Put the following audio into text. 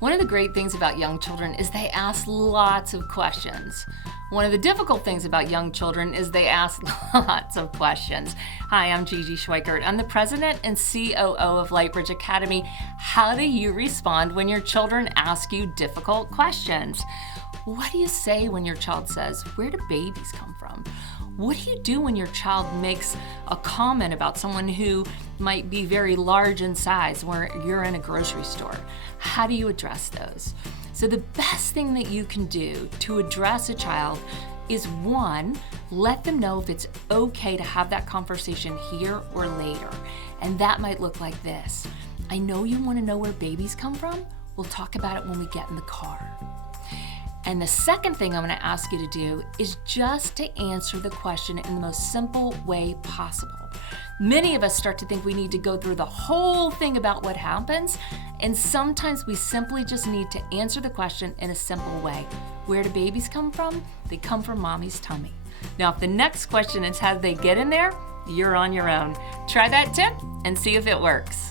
One of the great things about young children is they ask lots of questions. One of the difficult things about young children is they ask lots of questions. Hi, I'm Gigi Schweikert. I'm the president and COO of Lightbridge Academy. How do you respond when your children ask you difficult questions? What do you say when your child says, "Where do babies come from?" What do you do when your child makes a comment about someone who might be very large in size where you're in a grocery store? How do you address those? So the best thing that you can do to address a child is, one, let them know if it's okay to have that conversation here or later. And that might look like this. "I know you want to know where babies come from. We'll talk about it when we get in the car." And the second thing I'm going to ask you to do is just to answer the question in the most simple way possible. Many of us start to think we need to go through the whole thing about what happens, and sometimes we simply just need to answer the question in a simple way. Where do babies come from? They come from mommy's tummy. Now, if the next question is how do they get in there, you're on your own. Try that tip and see if it works.